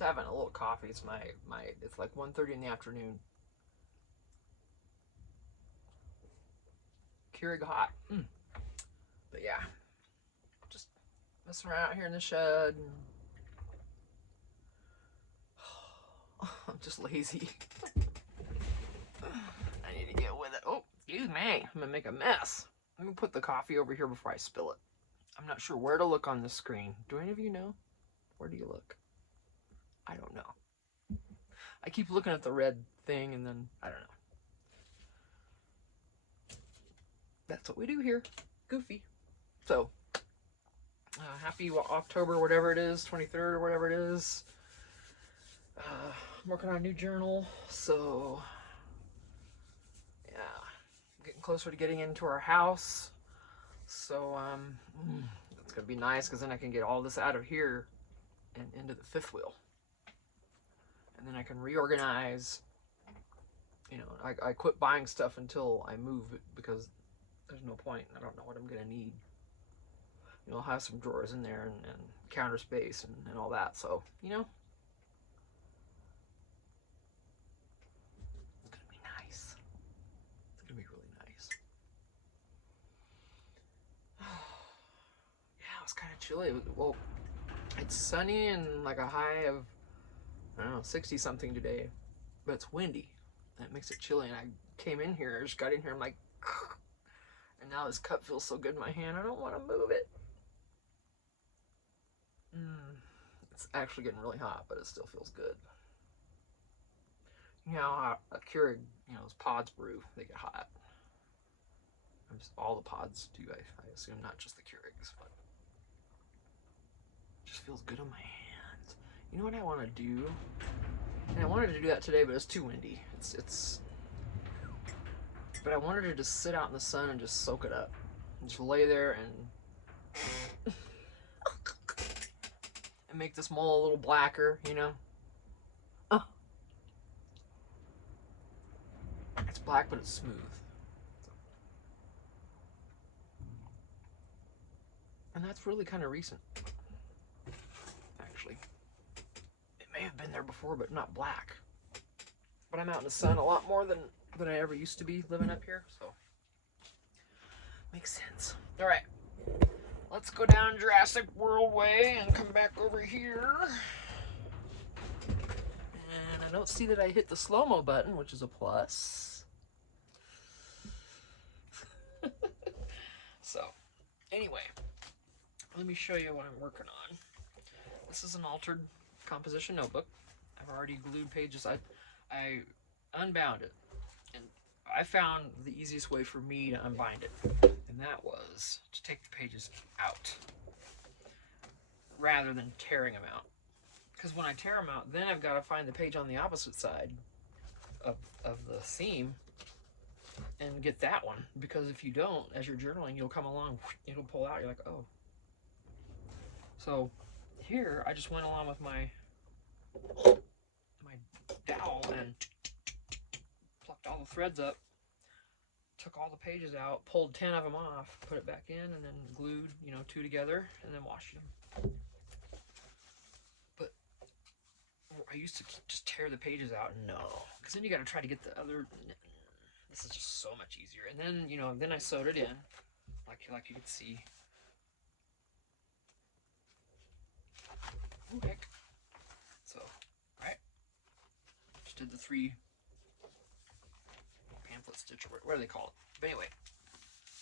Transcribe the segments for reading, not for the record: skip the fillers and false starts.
just having a little coffee. It's it's like 1:30 in the afternoon. Keurig hot. But yeah, just messing around out here in the shed. I'm just lazy. I need to get with it. Oh, excuse me. I'm gonna make a mess. Let me put the coffee over here before I spill it. I'm not sure where to look on the screen. Do any of you know? Where do you look? I don't know. I keep looking at the red thing and then I don't know. That's what we do here. Goofy. So, happy October, whatever it is, 23rd or whatever it is. I'm working on a new journal, so yeah, getting closer to getting into our house. So it's gonna be nice because then I can get all this out of here and into the fifth wheel, and then I can reorganize. You know, I quit buying stuff until I move it because there's no point. I don't know what I'm gonna need. You know, I'll have some drawers in there and counter space and all that. So you know, it's gonna be nice. It's gonna be really nice. Yeah, it was kind of chilly. Well, it's sunny and like a high of, I don't know, 60 something today, but it's windy. And it makes it chilly. And I came in here, I just got in here, I'm like, and now this cup feels so good in my hand, I don't want to move it. It's actually getting really hot, but it still feels good. You know how a Keurig, you know, those pods brew, they get hot. All the pods do, I assume, not just the Keurigs, but it just feels good on my hands. You know what I want to do? And I wanted to do that today, but it's too windy. But I wanted to just sit out in the sun and just soak it up. And just lay there and make this mole a little blacker, you know? Oh. It's black, but it's smooth. And that's really kind of recent. Actually. It may have been there before, but not black. But I'm out in the sun a lot more than I ever used to be living up here, so makes sense. All right, let's go down Jurassic World way and come back over here. And I don't see that I hit the slow-mo button, which is a plus. So, anyway, let me show you what I'm working on. This is an altered composition notebook. I've already glued pages. I unbound it, and I found the easiest way for me to unbind it, and that was to take the pages out rather than tearing them out. Because when I tear them out, then I've got to find the page on the opposite side of the seam and get that one. Because if you don't, as you're journaling, you'll come along, it'll pull out. You're like, oh. So here, I just went along with my dowel and plucked all the threads up, took all the pages out, pulled 10 of them off, put it back in, and then glued, you know, 2 together, and then washed them. But I used to just tear the pages out, no, because then you got to try to get the other. This is just so much easier. And then, you know, then I sewed it in, like you could see. Ooh, heck. So, right, just did the 3 pamphlet stitch, or what do they call it? But anyway,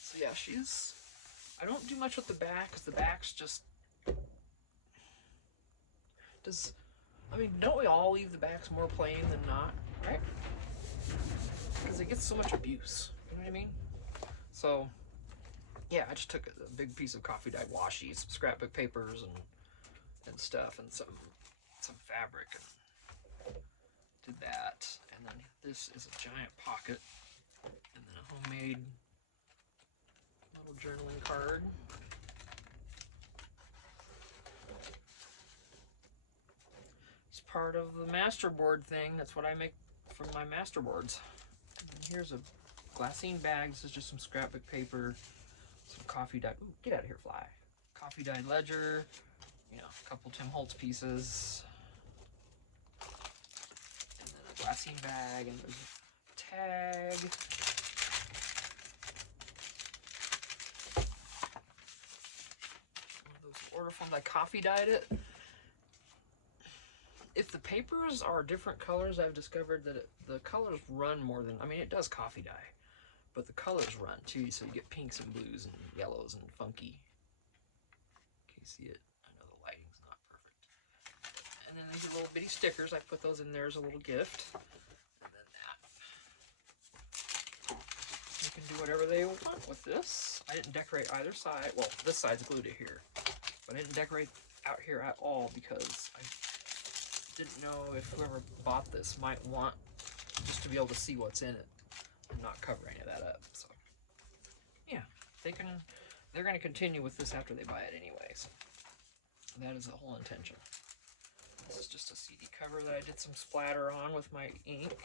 so yeah, I don't do much with the back, because the back's just, I mean, don't we all leave the backs more plain than not, right? Because it gets so much abuse, you know what I mean? So, yeah, I just took a big piece of coffee dyed washi, some scrapbook papers and stuff, and some fabric, and did that. And then this is a giant pocket, and then a homemade little journaling card. It's part of the masterboard thing. That's what I make from my masterboards. And here's a glassine bag. This is just some scrapbook paper, some coffee dyed. Ooh, get out of here, fly. Coffee dyed ledger. You know, a couple Tim Holtz pieces. glassine bag, and there's a tag. One of those order forms. I coffee dyed it. If the papers are different colors, I've discovered that the colors run more than, I mean, it does coffee dye, but the colors run too, so you get pinks and blues and yellows and funky. Can you see it? I know the lighting's not perfect. And then these are little bitty stickers. I put those in there as a little gift. And then that. You can do whatever they want with this. I didn't decorate either side. Well, this side's glued to here, but I didn't decorate out here at all because I didn't know if whoever bought this might want just to be able to see what's in it and not cover any of that up. So yeah, they're going to continue with this after they buy it anyway. So that is the whole intention. This is just a CD cover that I did some splatter on with my ink.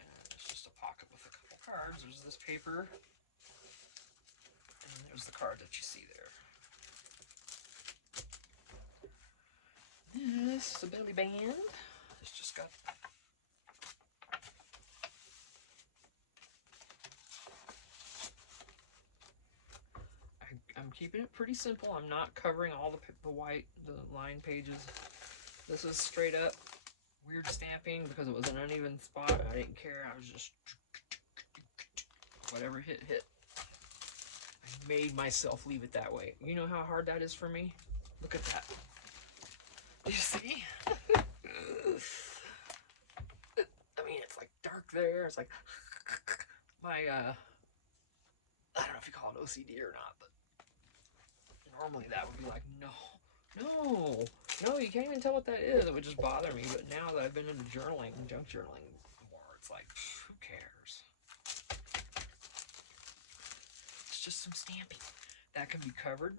And it's just a pocket with a couple cards. There's this paper. And there's the card that you see there. This is a belly band. It's just got I'm keeping it pretty simple. I'm not covering all the line pages. This is straight up weird stamping because it was an uneven spot. I didn't care. I was just whatever hit. I made myself leave it that way. You know how hard that is for me? Look at that. You see? I mean, it's like dark there. It's like my I don't know if you call it OCD or not, but normally that would be like, no, you can't even tell what that is. It would just bother me. But now that I've been into journaling, junk journaling more, it's like, who cares? It's just some stamping that can be covered,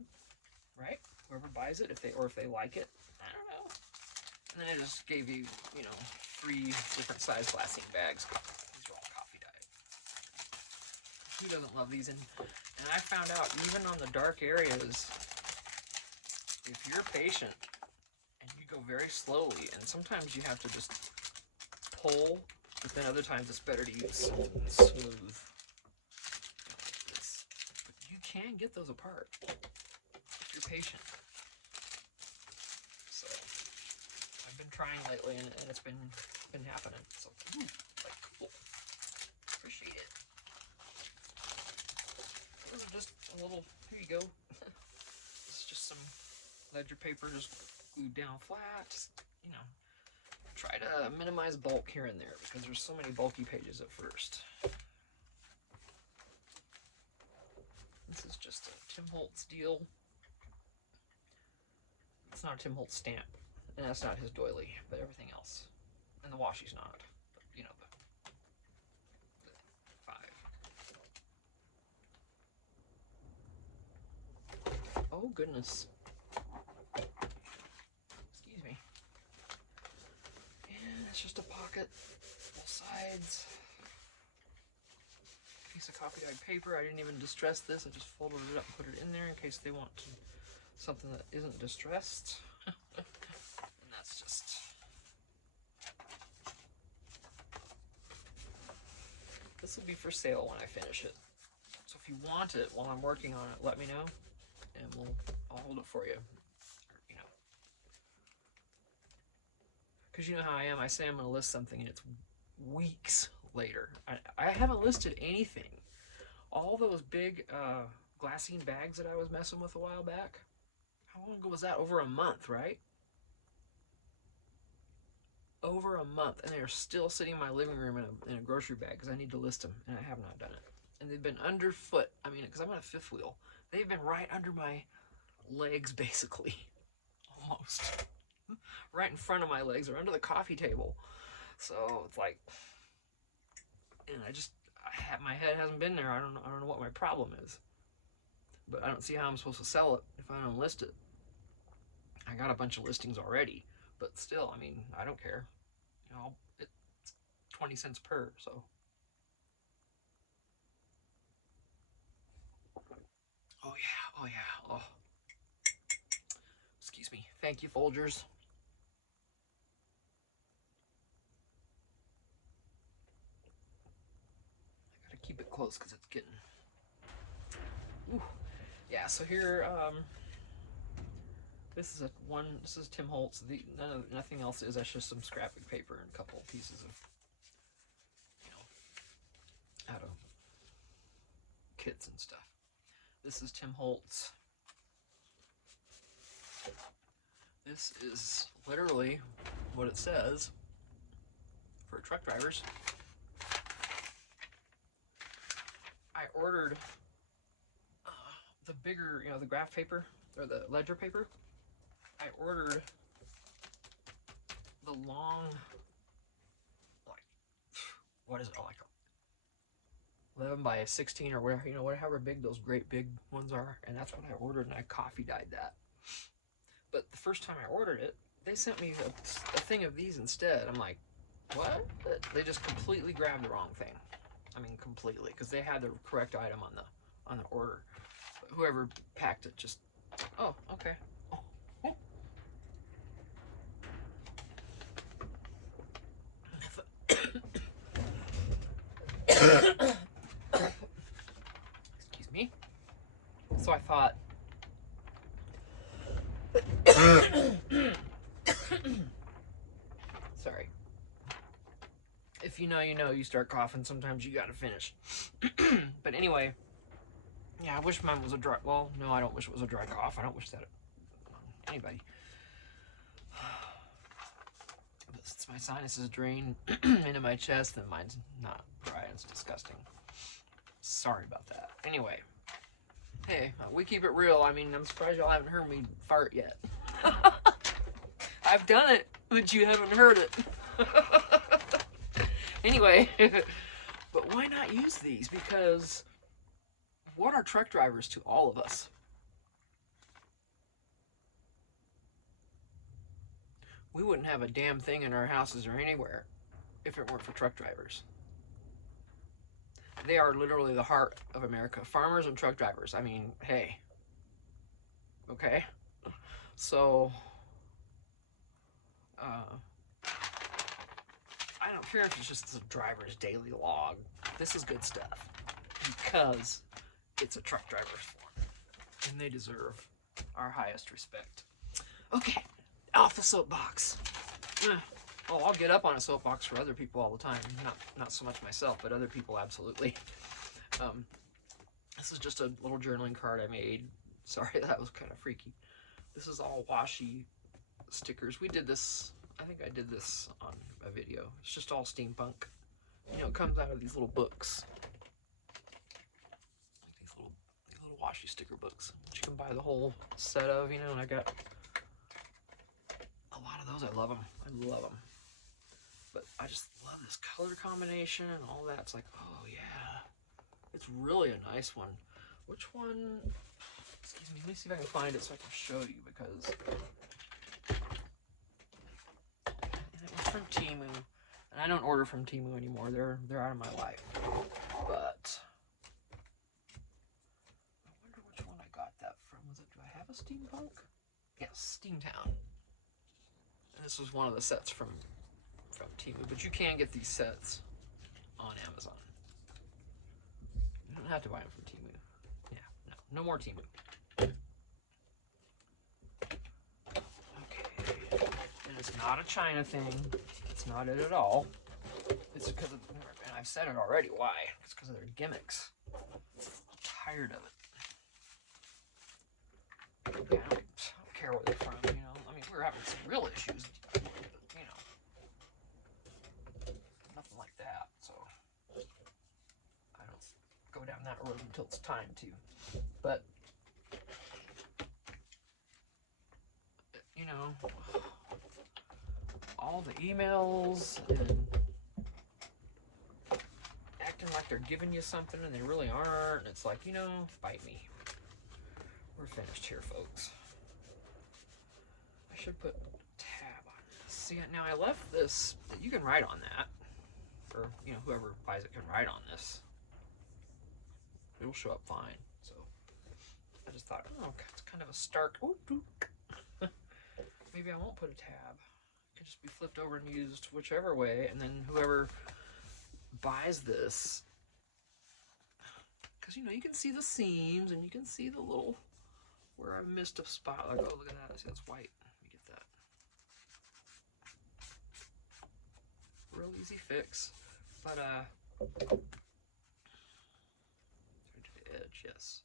right? Whoever buys it, if they like it, I don't know. And then it just gave you, 3 different size glassine bags. These are all coffee dyed. Who doesn't love these? And I found out even on the dark areas, if you're patient and you go very slowly, and sometimes you have to just pull, but then other times it's better to use something smooth like this. But you can get those apart if you're patient. So I've been trying lately, and it's been happening. So cool. Appreciate it. Those are just a little. Here you go. It's just some ledger paper just glued down flat. Just, try to minimize bulk here and there because there's so many bulky pages at first. This is just a Tim Holtz deal. It's not a Tim Holtz stamp, and that's not his doily, but everything else. And the washi's not. But, the 5. Oh, goodness. Excuse me. And it's just a pocket, both sides. Piece of coffee dyed paper. I didn't even distress this. I just folded it up and put it in there in case they want something that isn't distressed. And that's just... This will be for sale when I finish it. So if you want it while I'm working on it, let me know, and I'll hold it for you. Because you know how I am. I say I'm going to list something, and it's weeks later. I haven't listed anything. All those big glassine bags that I was messing with a while back, how long ago was that? Over a month, right? Over a month, and they're still sitting in my living room in a grocery bag because I need to list them, and I have not done it. And they've been underfoot. I mean, because I'm on a 5th wheel. They've been right under my legs, basically. Almost. Right in front of my legs or under the coffee table. So it's like, and my head hasn't been there. I don't know what my problem is. But I don't see how I'm supposed to sell it if I don't list it. I got a bunch of listings already, but still, I mean, I don't care. It's 20 cents per, so. Oh yeah. Oh. Excuse me. Thank you, Folgers. close because it's getting... Ooh. Yeah, so here, this is Tim Holtz. Nothing else is. That's just some scrapping paper and a couple pieces of, out of kits and stuff. This is Tim Holtz. This is literally what it says for truck drivers. I ordered the bigger, the graph paper or the ledger paper. I ordered the long, like, what is it, like 11 by 16 or whatever, however big those great big ones are, and that's what I ordered, and I coffee dyed that. But the first time I ordered it, they sent me a thing of these instead. I'm like, what? They just completely grabbed the wrong thing. I mean, completely, because they had the correct item on the order. But whoever packed it just, oh, okay. Oh. Excuse me. So I thought, sorry. If you know, you start coughing, sometimes you gotta finish. But anyway, yeah, I wish mine was a dry, well, no, I don't wish it was a dry cough. I don't wish that on anybody. But since my sinuses drain into my chest, then mine's not dry. It's disgusting. Sorry about that. Anyway, hey, we keep it real. I mean, I'm surprised y'all haven't heard me fart yet. I've done it, but you haven't heard it. Anyway, but why not use these? Because what are truck drivers to all of us? We wouldn't have a damn thing in our houses or anywhere if it weren't for truck drivers. They are literally the heart of America. Farmers and truck drivers. I mean, hey. Okay? So, I don't care if it's just the driver's daily log. This is good stuff because it's a truck driver's form, and they deserve our highest respect. Okay, off the soapbox. Oh, I'll get up on a soapbox for other people all the time. Not so much myself, but other people absolutely. This is just a little journaling card I made. Sorry, that was kind of freaky. This is all washi stickers. We did this, I think I did this on a video. It's just all steampunk. It comes out of these little books. Like these little washi sticker books. You can buy the whole set of, and I got a lot of those. I love them. I love them. But I just love this color combination and all that. It's like, oh yeah. It's really a nice one. Which one? Excuse me, let me see if I can find it so I can show you, because it was from Temu, and I don't order from Temu anymore. They're out of my life. But I wonder which one I got that from. Do I have a steampunk? Yes, Steamtown. And this was one of the sets from Temu, but you can get these sets on Amazon. You don't have to buy them from Temu. Yeah, no more Temu. Okay, and it's not a China thing. It's not it at all. It's because of, and I've said it already, why? It's because of their gimmicks. I'm tired of it. Yeah, I don't care where they're from, I mean, we're having some real issues, nothing like that, so I don't go down that road until it's time to. But all the emails and acting like they're giving you something and they really aren't, and it's like, bite me. We're finished here, folks. I should put a tab on this. See, now I left this, you can write on that, or whoever buys it can write on this. It'll show up fine. So I just thought, oh, it's kind of a stark. Maybe I won't put a tab. It could just be flipped over and used whichever way, and then whoever buys this you know, you can see the seams and you can see the little, where I missed a spot. Like, oh, look at that. See, that's white. Let me get that. Real easy fix. But, to the edge, yes.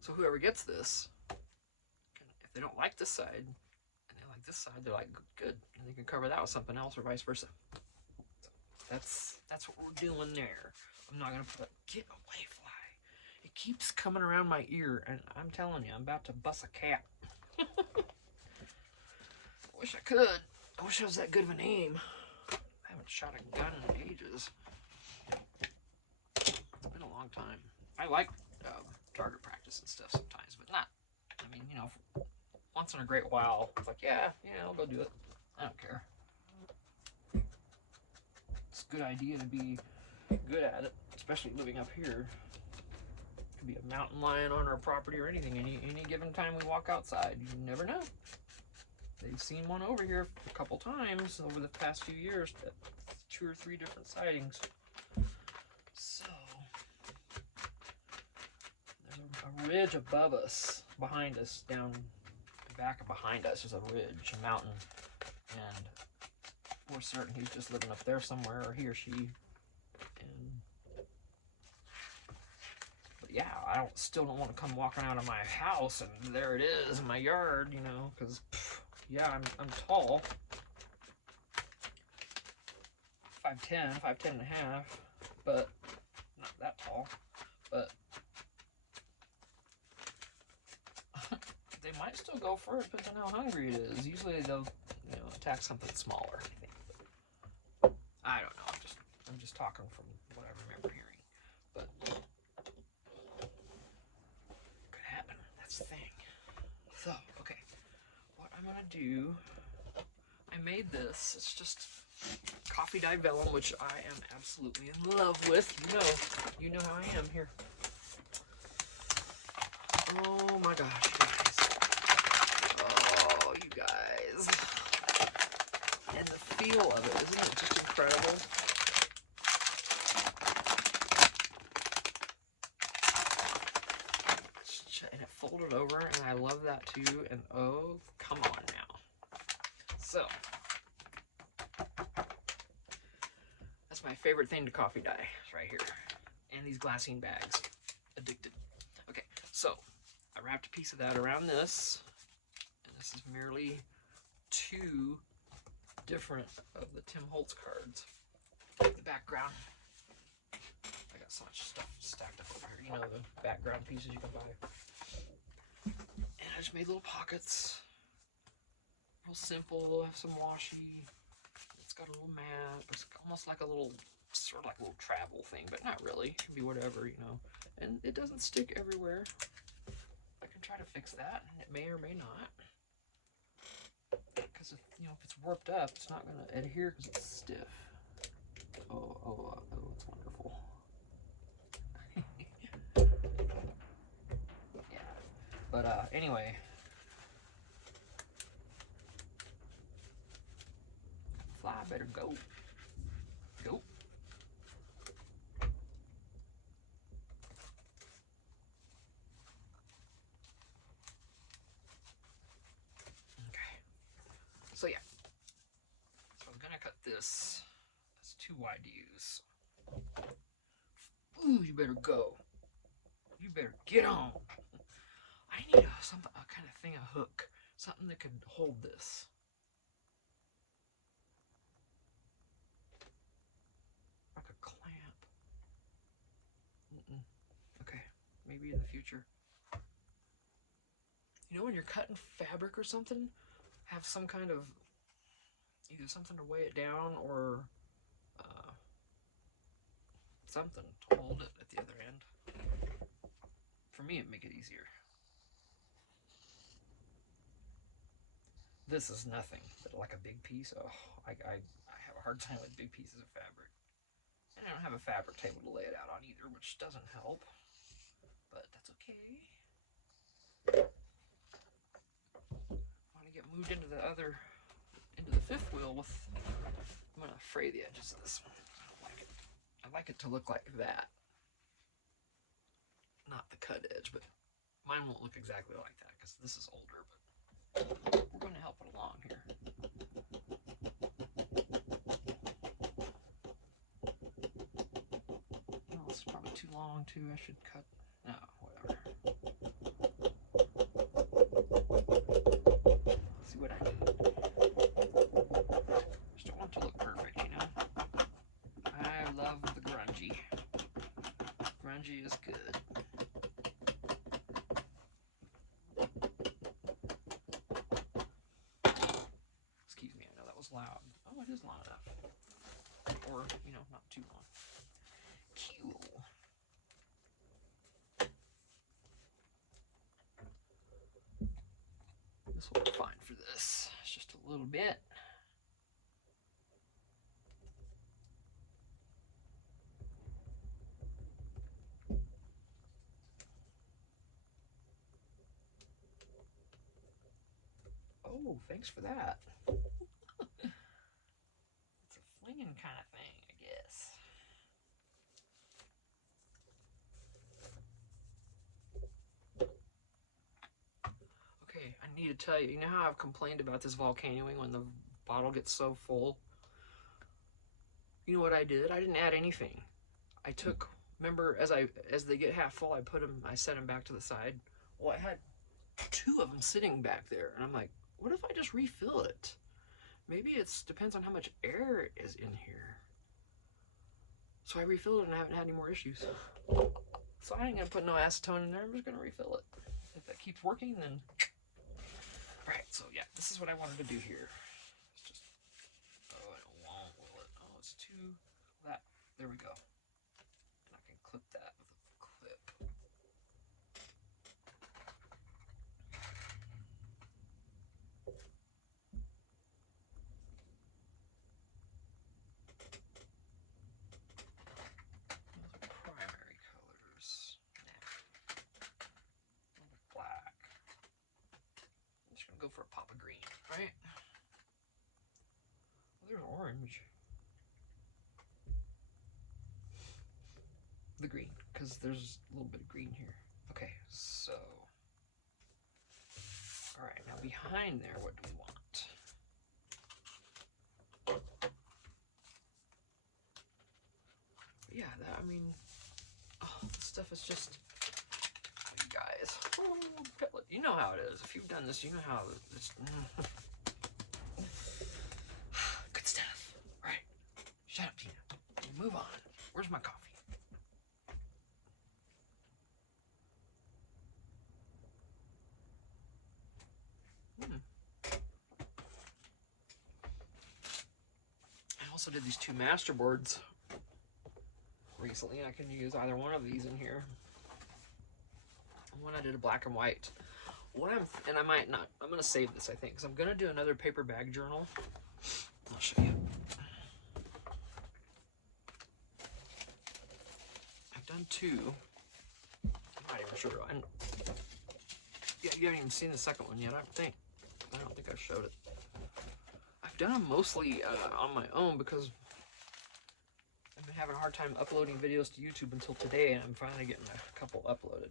So whoever gets this, if they don't like this side, and they like this side, they're like, good. And they can cover that with something else or vice versa. So that's what we're doing there. I'm not going to put, get away, fly. It keeps coming around my ear, and I'm telling you, I'm about to bust a cap. I wish I could. I wish I was that good of an aim. I haven't shot a gun in ages. It's been a long time. I like target practice and stuff sometimes, but not. I mean, you know, once in a great while, it's like, yeah, I'll go do it. I don't care. It's a good idea to be good at it, especially living up here. Could be a mountain lion on our property or anything. Any given time we walk outside, you never know. They've seen one over here a couple times over the past few years. 2 or 3 different sightings. So there's a ridge above us, behind us, down back and behind us is a ridge, a mountain, and we're certain he's just living up there somewhere, or he or she. But yeah, I still don't want to come walking out of my house and there it is in my yard, you know, because yeah, I'm tall, 5'10", 5'10 and a half, but not that tall, but they might still go for it, depends on how hungry it is. Usually they'll, you know, attack something smaller, I think. But I don't know, I'm just talking from what I remember hearing, but could happen, that's the thing. So, okay, what I'm gonna do, I made this, it's just coffee dye vellum, which I am absolutely in love with. You know how I am here. Oh my gosh, guys. Oh, you guys. And the feel of it, isn't it just incredible? And it folded over, and I love that too. And oh, come on now. So, that's my favorite thing to coffee dye, is right here. And these glassine bags. Addicted. Okay, so I wrapped a piece of that around this. And this is merely 2 different of the Tim Holtz cards. The background. I got so much stuff stacked up over here. You know, the background pieces you can buy. And I just made little pockets. Real simple. Have some washi. It's got a little mat. It's almost like a little, sort of like a little travel thing, but not really. It can be whatever, you know. And it doesn't stick everywhere. I can try to fix that, and it may or may not. Because if, you know, if it's warped up, it's not going to adhere because it's stiff. Oh, it's wonderful. Yeah. But anyway. Fly better go. Go. Okay. So yeah. So I'm gonna cut this. That's too wide to use. Ooh, you better go. You better get on. I need a kind of thing, a hook. Something that could hold this. Like a clamp. Okay, maybe in the future. You know, when you're cutting fabric or something, have some kind of, either something to weigh it down or something to hold it at the other end. For me, it'd make it easier. This is nothing, but like a big piece, oh, I have a hard time with big pieces of fabric. And I don't have a fabric table to lay it out on either, which doesn't help, but that's okay. I want to get moved into the 5th wheel with, I'm going to fray the edges of this one. I don't like it. I like it to look like that. not the cut edge, but mine won't look exactly like that because this is older, but we're going to help it along here. Oh, this is probably too long too. I should cut. No, whatever. Let's see what I need. Just don't want it to look perfect, you know. I love the grungy. Grungy is good. Excuse me, I know that was loud. Oh, it is loud enough. Or, you know, not too long. Cool. This will be fine for this. It's just a little bit. Oh, thanks for that. It's a flinging kind of thing, I guess. Okay, I need to tell you, you know how I've complained about this volcanoing when the bottle gets so full? You know what I did? I didn't add anything. I took, remember, as they get half full, I set them back to the side. Well, I had 2 of them sitting back there, and I'm like, what if I just refill it? Maybe it depends on how much air is in here. So I refilled it and I haven't had any more issues. So I ain't gonna put no acetone in there, I'm just gonna refill it. If that keeps working, then... Alright, so yeah, this is what I wanted to do here. It's just... Oh, I don't want, will it? Oh, it's too... That, there we go. And I can clip that with a clip. Those are primary colors. Black. I'm just gonna go for a pop of green, right? Oh, there's orange. The green, because there's a little bit of green here. Okay, so... Alright, now behind there, what do we want? Yeah, that, I mean... Oh, this stuff is just... Oh, you guys. Oh, you know how it is. If you've done this, you know how it's... Good stuff. Alright. Shut up, Tina. We'll move on. Where's my coffee? I also did these 2 master boards recently. I can use either one of these in here. One I did a black and white. And I might not, I'm gonna save this, I think, because I'm gonna do another paper bag journal. I'll show you. I've done 2. I'm not even sure. Yeah, you haven't even seen the second one yet, I don't think. I showed it. I've done them mostly on my own because I've been having a hard time uploading videos to YouTube until today, and I'm finally getting a couple uploaded.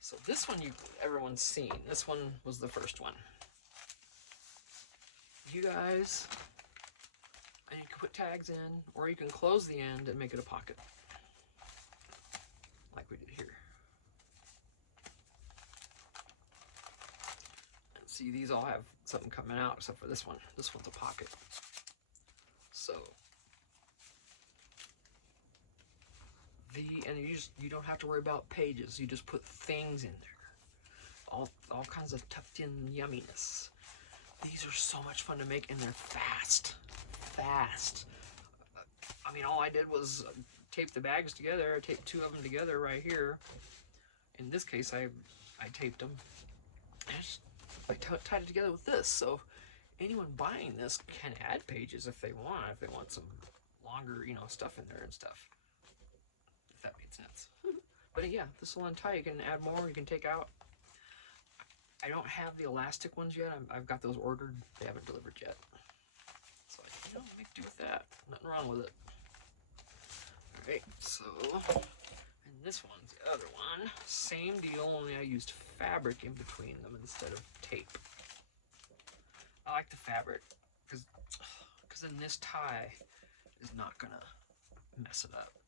So this one everyone's seen. This one was the first one. You guys, and you can put tags in, or you can close the end and make it a pocket, like we did here. And see, these all have something coming out, except for this one. This one's a pocket. So, and you don't have to worry about pages. You just put things in there. All kinds of tucked in yumminess. These are so much fun to make, and they're fast. I mean, all I did was tape the bags together. I taped 2 of them together right here. In this case, I taped them. I tied it together with this. So anyone buying this can add pages if they want some longer, you know, stuff in there and stuff. If that made sense. But yeah, this will untie. You can add more. You can take out. I don't have the elastic ones yet. I've got those ordered. They haven't delivered yet. So, you know, make do with that. Nothing wrong with it. Alright, so, and this one's the other one. Same deal, only I used fabric in between them instead of tape. I like the fabric because then this tie is not gonna mess it up.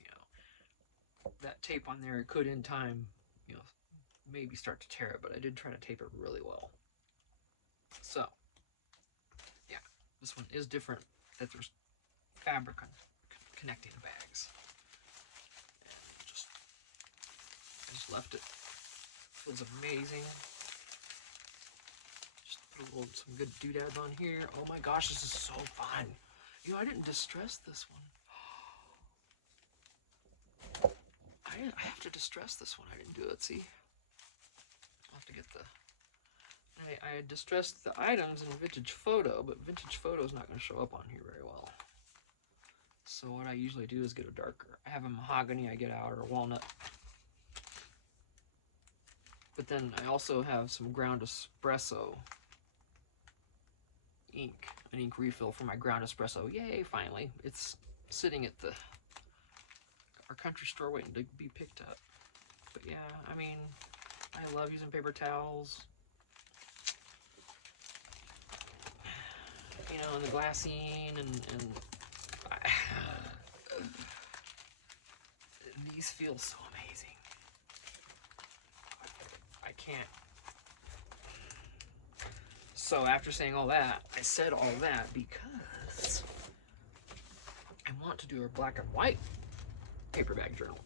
You know, that tape on there could in time, you know, maybe start to tear it, but I did try to tape it really well. So, yeah, this one is different, that there's fabric on connecting the bags. And just left it. Feels amazing. Just put some good doodads on here. Oh my gosh, this is so fun. You know, I didn't distress this one. I have to distress this one. I didn't do it, see? I'll have to get the... I distressed the items in Vintage Photo, but Vintage Photo is not going to show up on here very well. So what I usually do is get a darker. I have a mahogany I get out, or walnut. But then I also have some ground espresso ink, an ink refill for my ground espresso. Yay, finally. It's sitting at our country store waiting to be picked up. But yeah, I mean, I love using paper towels. You know, and the glassine and these feel so amazing. I can't. So after saying all that, I said all that because I want to do a black and white paper bag journal.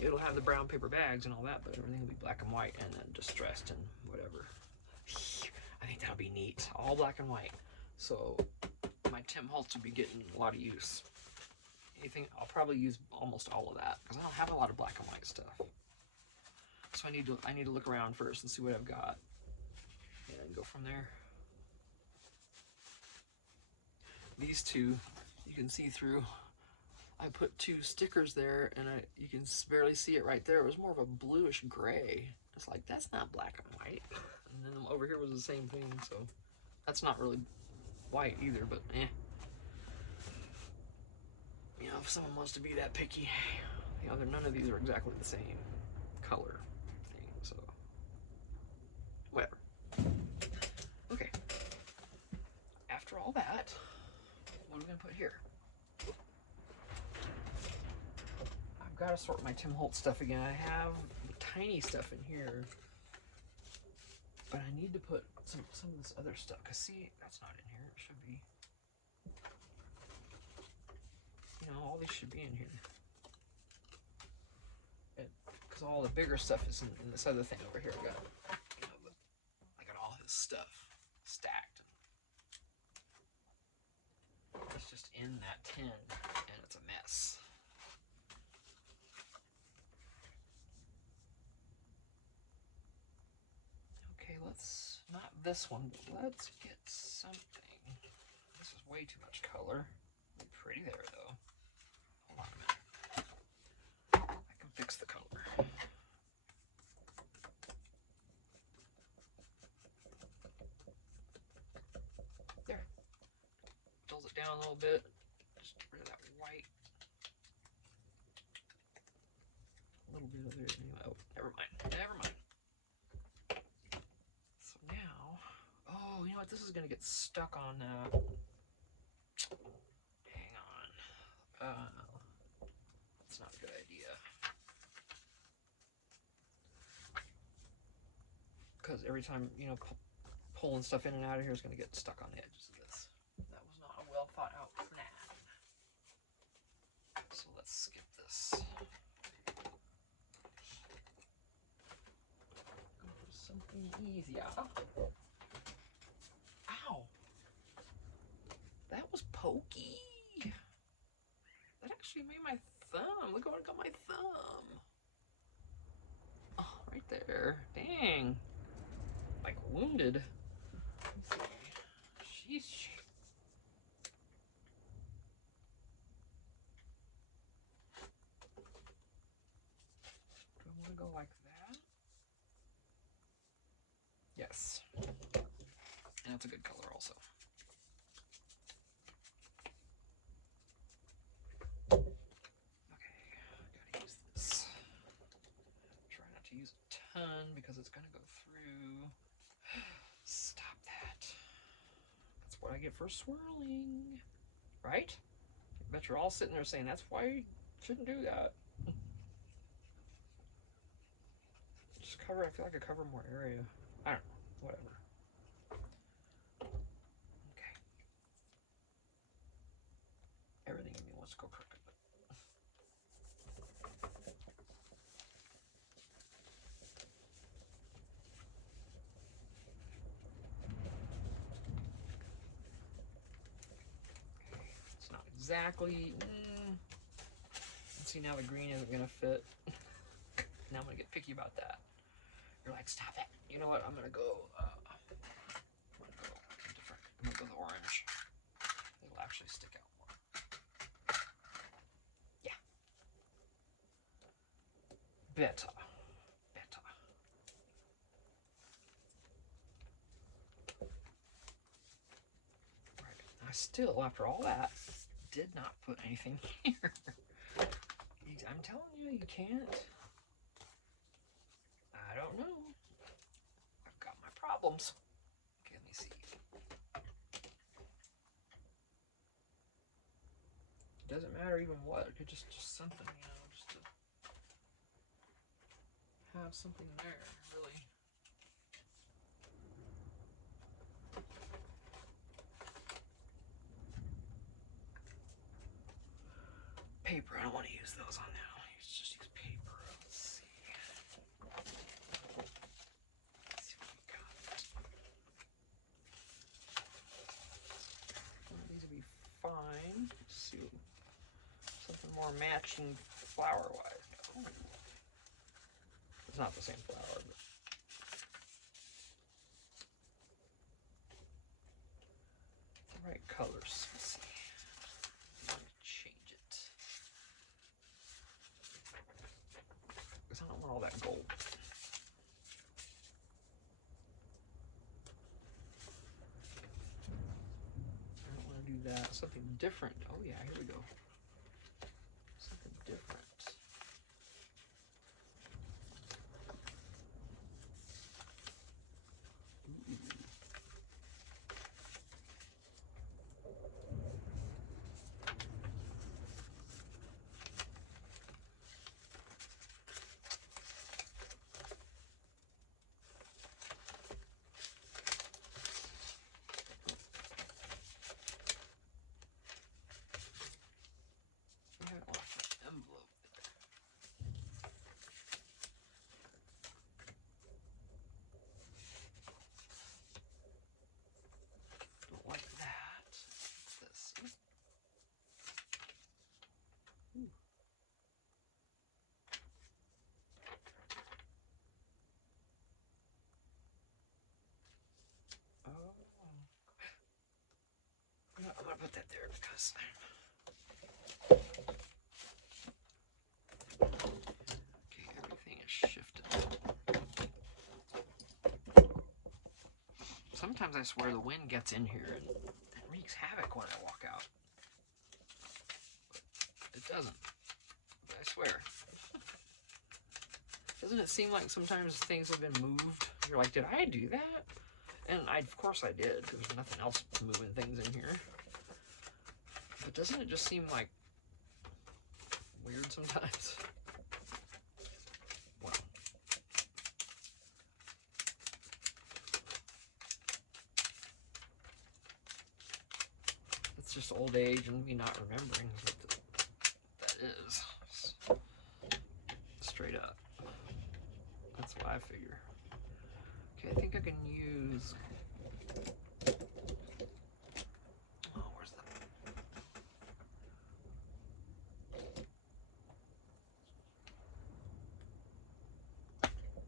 It'll have the brown paper bags and all that, but everything will be black and white and then distressed and whatever. I think that'll be neat. All black and white. So my Tim Holtz will be getting a lot of use. I'll probably use almost all of that because I don't have a lot of black and white stuff. So I need to look around first and see what I've got and go from there. These two you can see through. I put 2 stickers there and you can barely see it right there. It was more of a bluish gray. It's like, that's not black and white. And then over here was the same thing, so that's not really white either, but eh. You know, if someone wants to be that picky, you know, none of these are exactly the same color thing, so whatever. Okay. After all that, what are we gonna put here? I've got to sort my Tim Holtz stuff again. I have tiny stuff in here, but I need to put some of this other stuff. Cause see, that's not in here. It should be. You know, all these should be in here. Because all the bigger stuff is in this other thing over here. I got all his stuff stacked. It's just in that tin, and it's a mess. Okay, not this one, but let's get something. This is way too much color. Pretty there, though. Hold on a minute. I can fix the color. There. Dulls it down a little bit. Just get rid of that white. A little bit of there. Oh, never mind. Never mind. So now, oh, you know what? This is going to get stuck on hang on. That's not a good idea. Because every time, you know, pulling stuff in and out of here is going to get stuck on the edges of this. That was not a well thought out plan. So let's skip this. Go for something easier. Ow! That was pokey. That actually made my thumb. Look what I got my thumb. Oh, right there. Dang. Like wounded. Let's see. Sheesh. Do I want to go like that? Yes. And that's a good color also. Okay, gotta use this. ton because it's going to go through. Stop that. That's what I get for swirling. Right? I bet you're all sitting there saying, that's why you shouldn't do that. Just cover, I feel like I cover more area. I don't know. Whatever. Okay. Everything in me wants to go crooked. It's not exactly. See, now the green isn't going to fit. Now I'm going to get picky about that. You're like, stop it. You know what? I'm going to go different. I'm going to go the orange. It'll actually stick out more. Yeah. Better. Right. I still, after all that, did not put anything here. I'm telling you, you can't. I don't know. I've got my problems. Okay, let me see. It doesn't matter even what. It could just something, you know, just to have something there, really. Paper, I don't want to use those on now. Let's just use paper. Let's see. Let's see what we got. These will be fine. Let's see. Something more matching flower-wise. Oh. It's not the same flower, but the right colors. Let's see. Let me change it. Because I don't want all that gold. I don't want to do that. Something different. Oh yeah, here we go. Something different. I'm gonna put that there because okay, everything is shifted. Sometimes I swear the wind gets in here and it wreaks havoc when I walk out. But it doesn't. But I swear. Doesn't it seem like sometimes things have been moved? You're like, did I do that? And of course I did. There's nothing else moving things in here. But doesn't it just seem like weird sometimes? Wow. It's just old age and me not remembering what that is. Straight up. That's what I figure. Okay, I think I can use... Oh, where's that?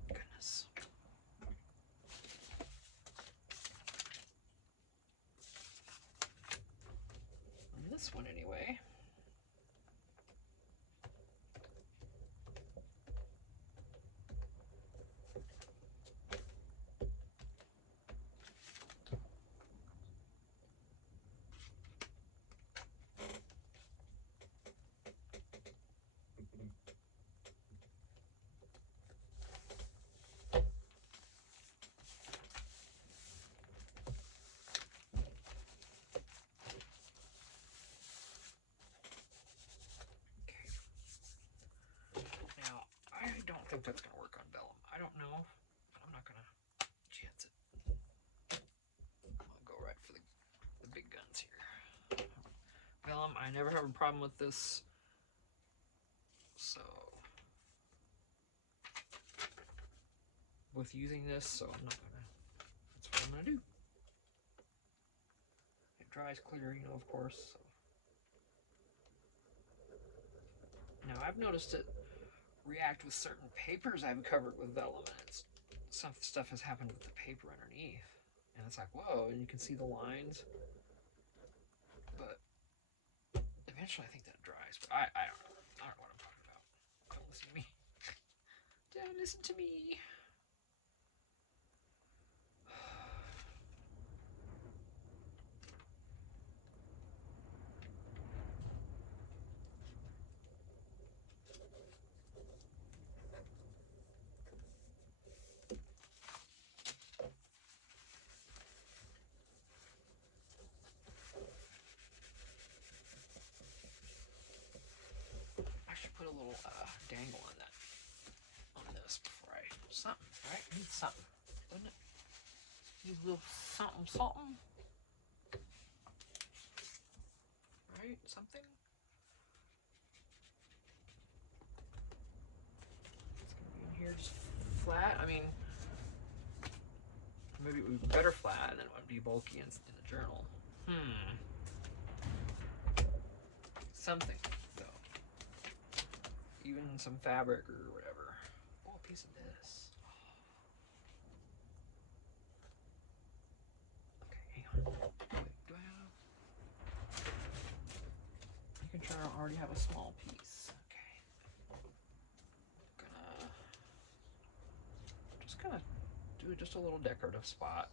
Goodness. On this one anyway. think that's going to work on vellum. I don't know, but I'm not going to chance it. I'll go right for the big guns here. Vellum, I never have a problem with this. So, with using this, so I'm not going to, that's what I'm going to do. It dries clear, you know, of course. So. Now, I've noticed it react with certain papers I've covered with vellum, and it's, some stuff has happened with the paper underneath. And it's like, whoa, and you can see the lines. But eventually I think that dries. But I don't know. I don't know what I'm talking about. Don't listen to me. Don't listen to me. I should put a little dangle on that, on this before I, something, right? Need something, doesn't it? Need a little something, something. Right? Something? It's gonna be in here just flat. I mean, maybe it would be better flat and then it would be bulky in the journal. Something, though. Even some fabric or whatever. Oh, a piece of this. Okay, hang on. Wait, do I have? You can try to already have a small piece. Okay. Gonna do just a little decorative spot.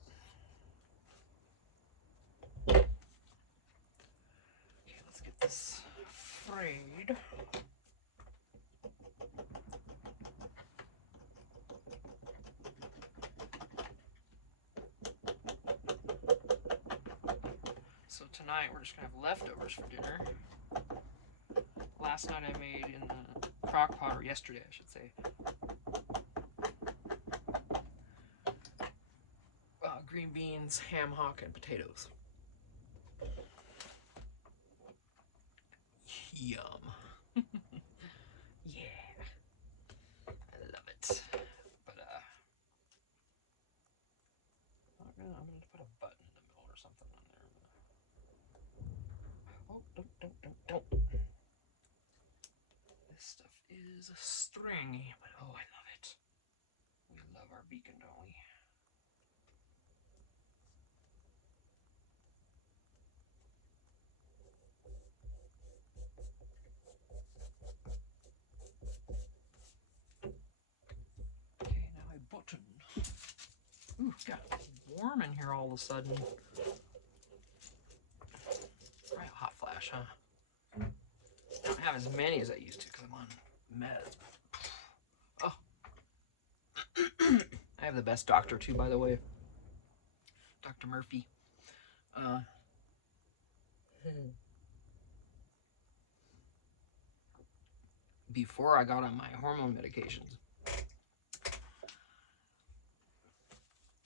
Okay, let's get this frayed. So tonight we're just gonna have leftovers for dinner. Last night I made in the crock pot, or yesterday I should say, green beans, ham hock, and potatoes. Yum. Yeah. I love it. But, I'm gonna put a button in the middle or something on there. Oh, don't. This stuff is stringy, but oh, I love it. We love our beacon, don't we? Okay, now a button. Ooh, it's got warm in here all of a sudden. Try a hot flash, huh? I don't have as many as I used to because I'm on meds. Oh. I have the best doctor too, by the way. Dr. Murphy. Before I got on my hormone medications,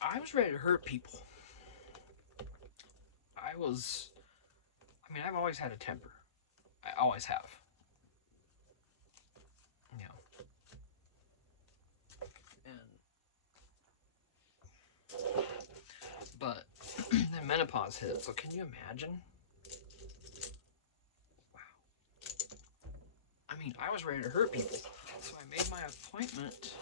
I was ready to hurt people. I've always had a temper. I always have. You know. But then menopause hit, so can you imagine? Wow. I mean, I was ready to hurt people. So I made my appointment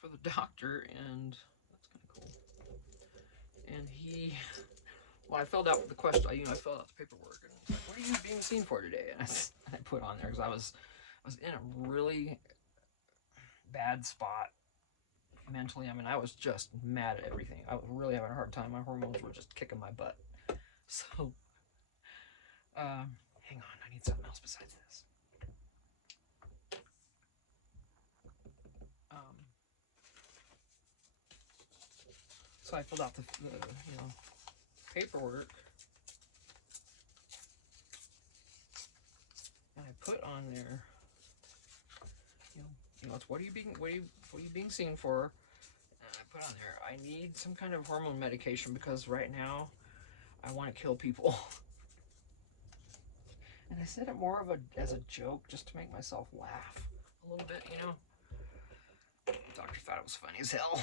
for the doctor, and that's kind of cool. And I filled out the question. I filled out the paperwork, and was like, "What are you being seen for today?" And I put on there because I was in a really bad spot mentally. I mean, I was just mad at everything. I was really having a hard time. My hormones were just kicking my butt. So, hang on, I need something else besides this. So I filled out the paperwork, and I put on there notes. What are you being seen for? And I put on there, I need some kind of hormone medication because right now I want to kill people. And I said it more of as a joke, just to make myself laugh a little bit, you know. The doctor thought it was funny as hell.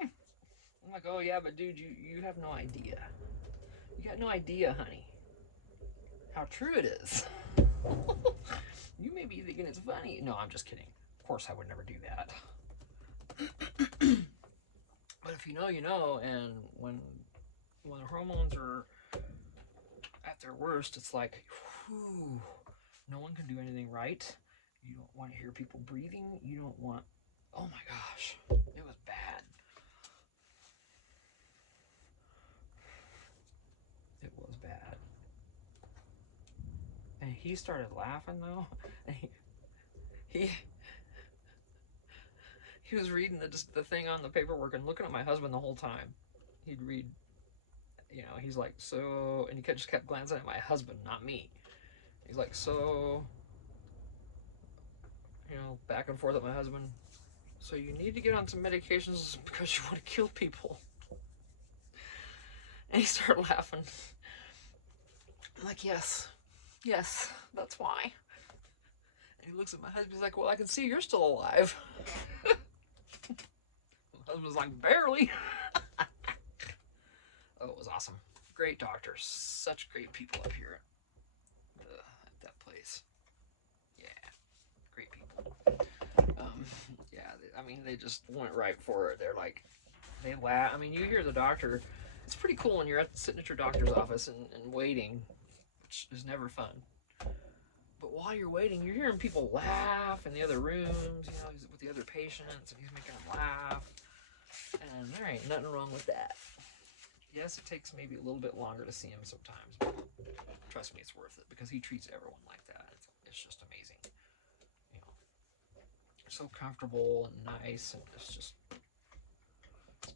I'm like, oh yeah, but dude, you have no idea. You got no idea, honey, how true it is. You may be thinking it's funny. No, I'm just kidding. Of course, I would never do that. But if you know, you know. And when the hormones are at their worst, it's like, whew, no one can do anything right. You don't want to hear people breathing. You don't want. Oh my gosh, it was bad. It was bad. And he started laughing though. And he was reading the thing on the paperwork and looking at my husband the whole time. He'd read, you know, he's like, so, and he just kept glancing at my husband, not me. He's like, so, you know, back and forth at my husband. So you need to get on some medications because you want to kill people. And he started laughing. I'm like, yes, that's why. And he looks at my husband, he's like, well, I can see you're still alive. My husband's like, barely. Oh, it was awesome. Great doctors. Such great people up here at that place. Yeah, great people. Yeah, I mean, they just went right for it. They're like, they laugh. I mean, you hear the doctor. It's pretty cool when you're sitting at your doctor's office and waiting, which is never fun. But while you're waiting, you're hearing people laugh in the other rooms, you know, he's with the other patients, and he's making them laugh. And there ain't nothing wrong with that. Yes, it takes maybe a little bit longer to see him sometimes, but trust me, it's worth it because he treats everyone like that. It's just amazing. You know, so comfortable and nice, and it's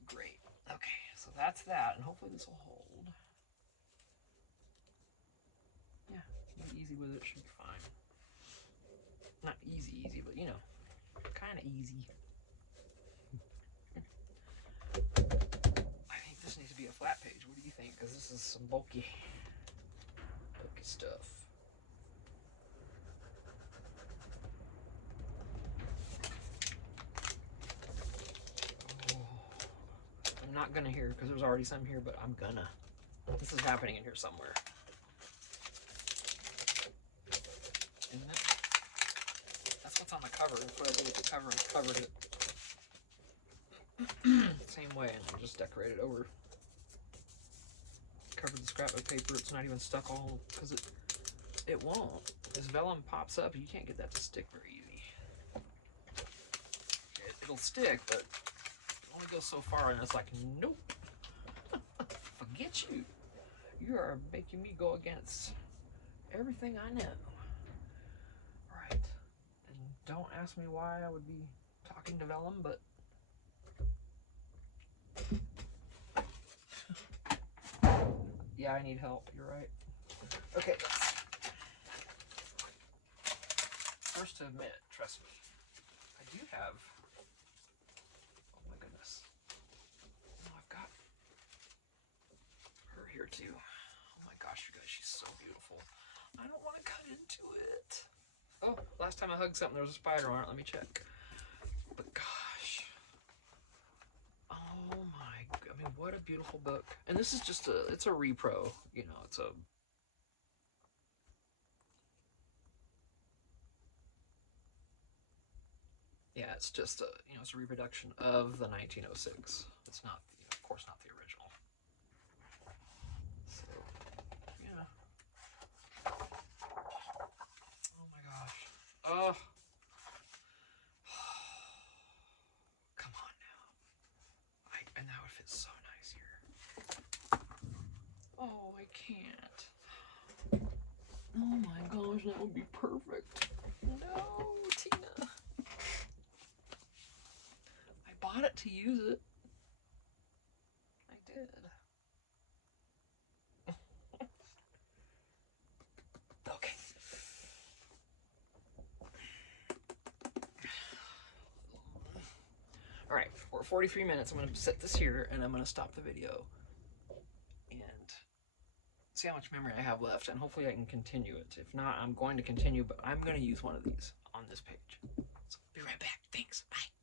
great. Okay, so that's that, and hopefully this will hold. Yeah, be easy with it, should be fine. Not easy, but you know, kind of easy. I think this needs to be a flat page. What do you think? Because this is some bulky stuff. Oh, I'm not gonna here because there's already some here, but I'm gonna. This is happening in here somewhere. Isn't it? That's what's on the cover. That's what I did with the cover and covered it. Same way, and just decorated over. Covered the scrap of paper. It's not even stuck all because it won't. This vellum pops up. You can't get that to stick very easy. It'll stick, but it only goes so far, and it's like, nope. Forget you. You are making me go against everything I know. Right. And don't ask me why I would be talking to vellum, but yeah, I need help. You're right. Okay. First to admit, trust me, I do have. Oh my goodness. No, I've got her here too. Oh my gosh, you guys, she's so beautiful. I don't want to cut into it. Oh, last time I hugged something, there was a spider on it. Let me check. But gosh. Oh my, I mean, what a beautiful book. And this is just it's a repro, you know, it's a. Yeah, it's just you know, it's a reproduction of the 1906. It's not, you know, of course, not the original. So, yeah. Oh my gosh. Oh. Come on now. And that would fit so nice here. Oh, I can't. Oh my gosh, that would be perfect. No, Tina. I bought it to use it. I did. Okay. 43 minutes. I'm going to set this here and I'm going to stop the video and see how much memory I have left, and hopefully I can continue it. If not, I'm going to continue, but I'm going to use one of these on this page. So be right back. Thanks. Bye.